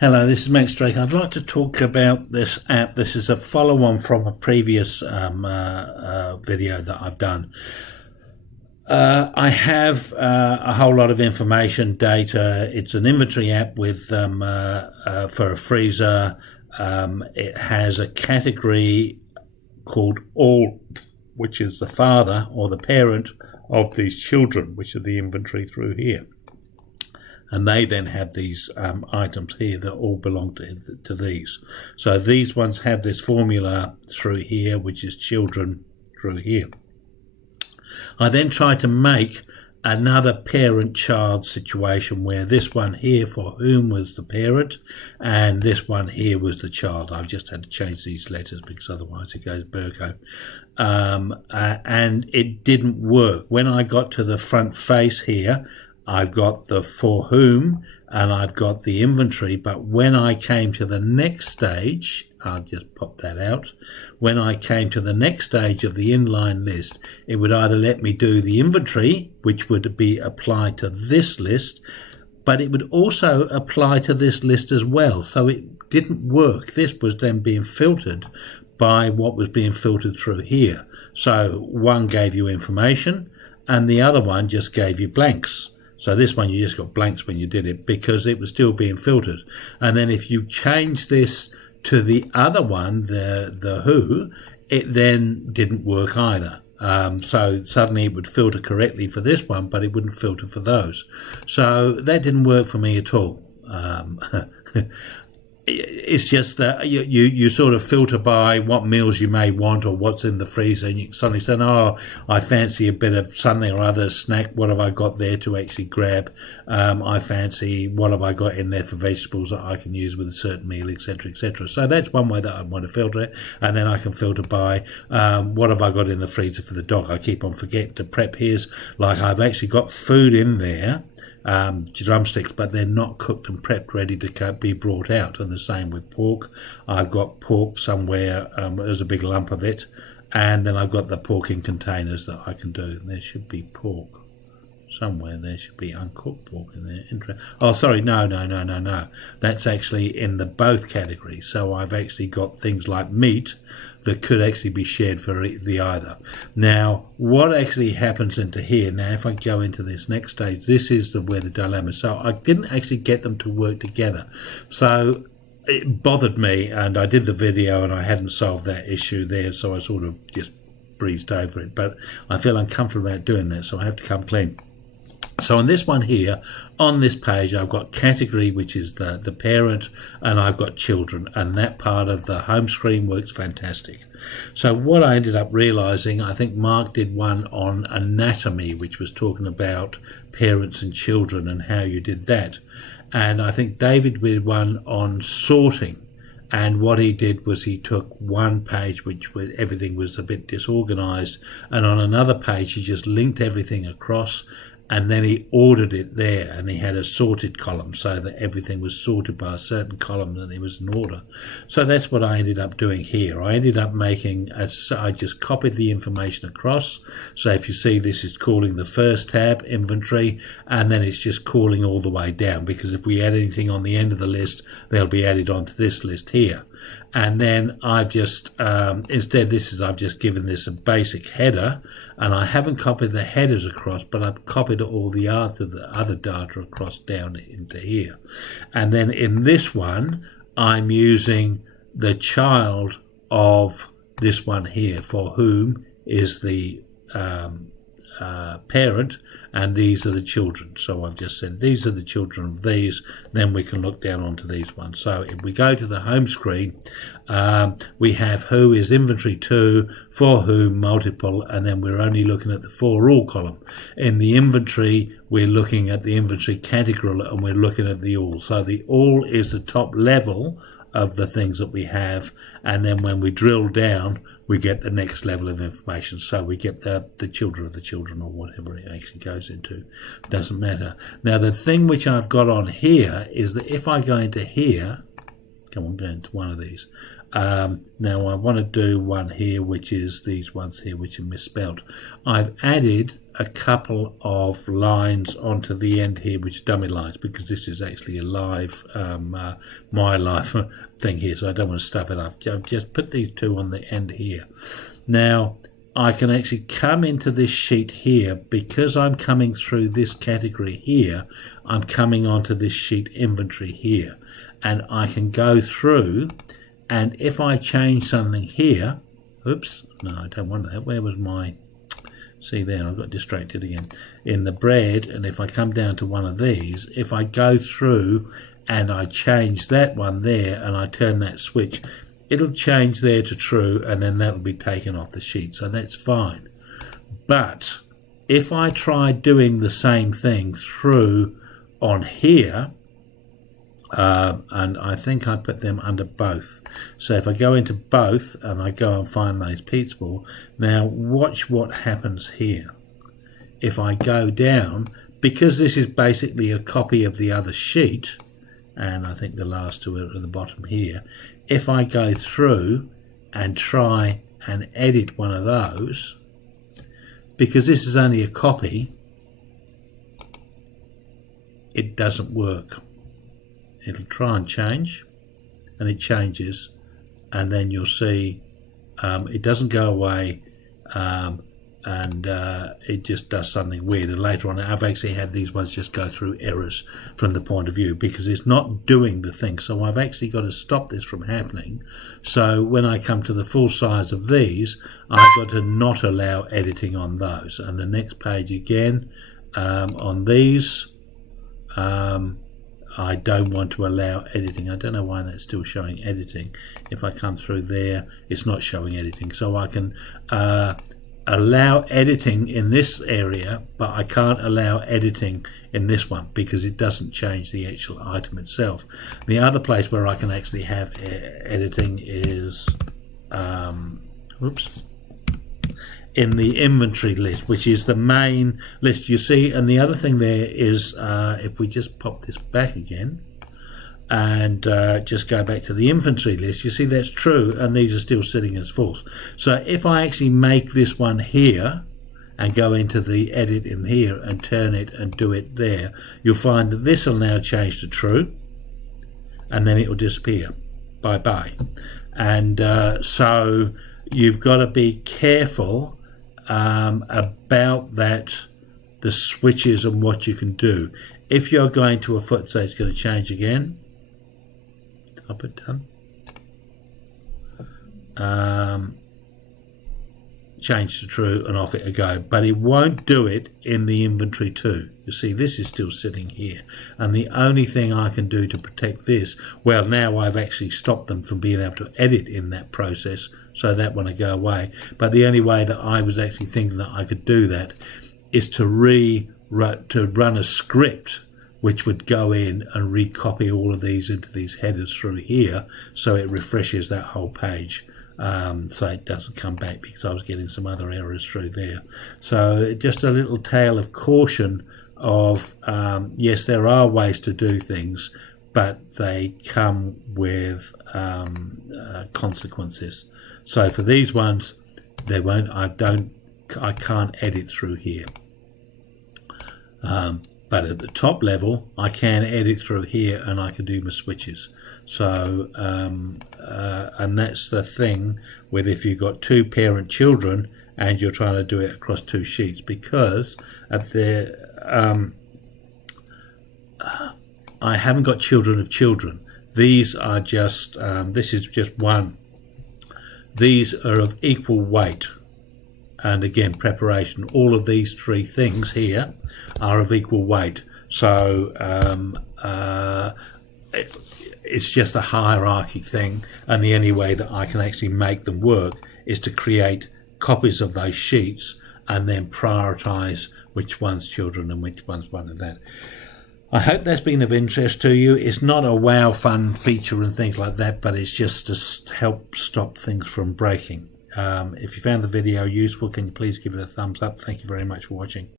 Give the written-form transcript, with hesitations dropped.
Hello, this is Max Drake. I'd like to talk about this app. This is a follow-on from a previous video that I've done. I have a whole lot of information data. It's an inventory app with for a freezer. It has a category called all, which is the father or the parent of these children, which are the inventory through here. And they then have these items here that all belong to these. So these ones have this formula through here, which is children through here. I then try to make another parent-child situation where this one here for whom was the parent and this one here was the child. I've just had to change these letters because otherwise it goes Burko. And it didn't work. When I got to the front face here, I've got the for whom and I've got the inventory, but when I came to the next stage, I'll just pop that out. When I came to the next stage of the inline list, it would either let me do the inventory, which would be applied to this list, but it would also apply to this list as well. So it didn't work. This was then being filtered by what was being filtered through here. So one gave you information and the other one just gave you blanks. So this one you just got blanks when you did it because it was still being filtered. And then if you change this to the other one, the who, it then didn't work either. So suddenly it would filter correctly for this one, but it wouldn't filter for those. So that didn't work for me at all. It's just that you sort of filter by what meals you may want or what's in the freezer, and you can suddenly say, oh, I fancy a bit of something or other snack. What have I got there to actually grab? I fancy, what have I got in there for vegetables that I can use with a certain meal, etc., etc. So that's one way that I want to filter it. And then I can filter by what have I got in the freezer for the dog. I keep on forgetting to prep his. Like I've actually got food in there, drumsticks, but they're not cooked and prepped ready to be brought out. And the same with pork. I've got pork somewhere, there's a big lump of it, and then I've got the pork in containers that I can do. There should be pork somewhere. There should be uncooked pork in there. Oh, sorry, no. That's actually in the both categories. So I've actually got things like meat that could actually be shared for the either. Now, what actually happens into here, now if I go into this next stage, this is where the dilemma. So I didn't actually get them to work together. So it bothered me, and I did the video and I hadn't solved that issue there, so I sort of just breezed over it. But I feel uncomfortable about doing that, so I have to come clean. So on this one here, on this page, I've got category, which is the parent, and I've got children, and that part of the home screen works fantastic. So what I ended up realizing, I think Mark did one on anatomy, which was talking about parents and children and how you did that. And I think David did one on sorting. And what he did was he took one page which everything was a bit disorganized, and on another page he just linked everything across, and then he ordered it there, and he had a sorted column so that everything was sorted by a certain column and it was in order. So that's what I ended up doing here. I ended up I just copied the information across. So if you see, this is calling the first tab, inventory, and then it's just calling all the way down, because if we add anything on the end of the list, they'll be added onto this list here. And then I've just, instead I've just given this a basic header, and I haven't copied the headers across, but I've copied all the other data across down into here. And then in this one, I'm using the child of this one here, for whom is the parent, and these are the children. So I've just said these are the children of these, then we can look down onto these ones. So if we go to the home screen, we have who is inventory 2, for whom multiple, and then we're only looking at the for all column. In the inventory, we're looking at the inventory category, and we're looking at the all. So the all is the top level of the things that we have, and then when we drill down, we get the next level of information. So we get the children of the children, or whatever it actually goes into. Doesn't matter. Now the thing which I've got on here is that if I go into here, come on, go into one of these, Now I want to do one here, which is these ones here, which are misspelled. I've added a couple of lines onto the end here, which are dummy lines, because this is actually a live, my life thing here, so I don't want to stuff it up. I've just put these two on the end here. Now I can actually come into this sheet here, because I'm coming through this category here, I'm coming onto this sheet inventory here, and I can go through, and if I change something here, oops, no, I don't want that. Where was my, see there, I got distracted again. In the bread, and if I come down to one of these, if I go through and I change that one there and I turn that switch, it'll change there to true, and then that'll be taken off the sheet, so that's fine. But if I try doing the same thing through on here, and I think I put them under both. So if I go into both and I go and find those Peterborough, now watch what happens here. If I go down, because this is basically a copy of the other sheet, and I think the last two are at the bottom here, if I go through and try and edit one of those, because this is only a copy, it doesn't work. It'll try and change, and it changes, and then you'll see it doesn't go away, and it just does something weird. And later on, I've actually had these ones just go through errors from the point of view, because it's not doing the thing. So I've actually got to stop this from happening. So when I come to the full size of these, I've got to not allow editing on those. And the next page again, on these, I don't want to allow editing. I don't know why that's still showing editing. If I come through there, it's not showing editing. So I can allow editing in this area, but I can't allow editing in this one because it doesn't change the actual item itself. The other place where I can actually have editing is in the inventory list, which is the main list, you see. And the other thing there is, if we just pop this back again and just go back to the inventory list, you see that's true, and these are still sitting as false. So if I actually make this one here and go into the edit in here and turn it and do it there, you'll find that this will now change to true, and then it will disappear. Bye bye. And so you've got to be careful about that, the switches and what you can do. If you're going to a foot, so it's going to change again. Top it done. Change to true, and off it go. But it won't do it in the inventory too. You see, this is still sitting here, and the only thing I can do to protect this, well, now I've actually stopped them from being able to edit in that process, so that one will go away. But the only way that I was actually thinking that I could do that is to run a script which would go in and recopy all of these into these headers through here, so it refreshes that whole page. So it doesn't come back, because I was getting some other errors through there. So just a little tale of caution of, yes, there are ways to do things, but they come with consequences. So for these ones, they won't. I can't edit through here. But at the top level, I can edit through here, and I can do my switches. So, and that's the thing with if you've got two parent children and you're trying to do it across two sheets, because at the I haven't got children of children. These are just this is just one. These are of equal weight. And again, preparation, all of these three things here are of equal weight. So it's just a hierarchy thing, and the only way that I can actually make them work is to create copies of those sheets and then prioritize which one's children and which one's one of that. I hope that's been of interest to you. It's not a wow fun feature and things like that, but it's just to help stop things from breaking. If you found the video useful, can you please give it a thumbs up? Thank you very much for watching.